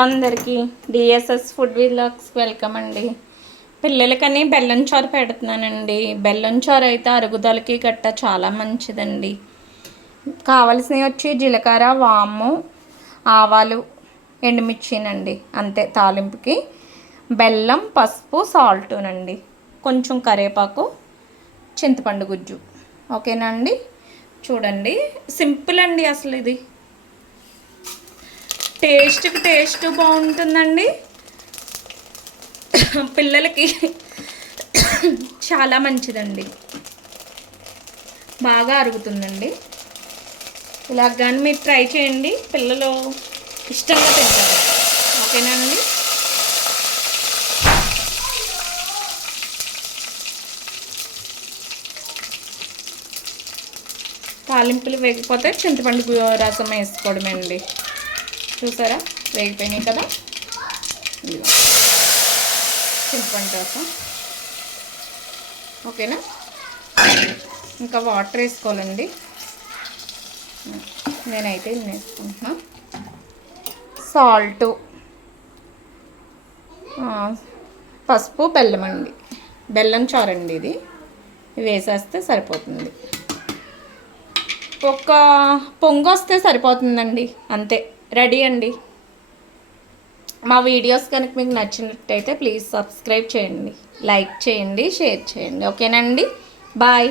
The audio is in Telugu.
అందరికీ డిఎస్ఎస్ ఫుడ్ వ్లాగ్స్ వెల్కమ్ అండి. పిల్లలకని బెల్లం చారు పెడుతున్నానండి. బెల్లం చారు అయితే అరుగుదలకి గట్ట చాలా మంచిదండి. కావలసినవి వచ్చి జీలకర్ర, వాము, ఆవాలు, ఎండుమిర్చినండి. అంతే తాలింపుకి. బెల్లం, పసుపు, సాల్టునండి, కొంచెం కరివేపాకు, చింతపండు గుజ్జు. ఓకేనా అండి? చూడండి, సింపుల్ అండి. అసలు ఇది టేస్ట్ బాగుంటుందండి. పిల్లలకి చాలా మంచిదండి. బాగా అరుగుతుందండి. ఇలా కానీ మీరు ట్రై చేయండి, పిల్లలు ఇష్టంగా తింటారు. ఓకేనా అండి? తాలింపులు వేగిపోతే చింతపండు రసం వేసుకోవడమే అండి. చూసారా, వేగిపోయినాయి కదా. చింతపండు రసం. ఓకేనా? ఇంకా వాటర్ వేసుకోవాలండి. నేనైతే వేసుకుంటున్నా. సాల్టు, పసుపు, బెల్లం అండి. బెల్లం చారండి ఇది. వేసేస్తే సరిపోతుంది. ఒక పొంగు వస్తే సరిపోతుందండి. అంతే, రెడీ అండి. మా వీడియోస్ కనుక మీకు నచ్చినట్టయితే ప్లీజ్ సబ్స్క్రైబ్ చేయండి, లైక్ చేయండి, షేర్ చేయండి. ఓకేనండి? బాయ్.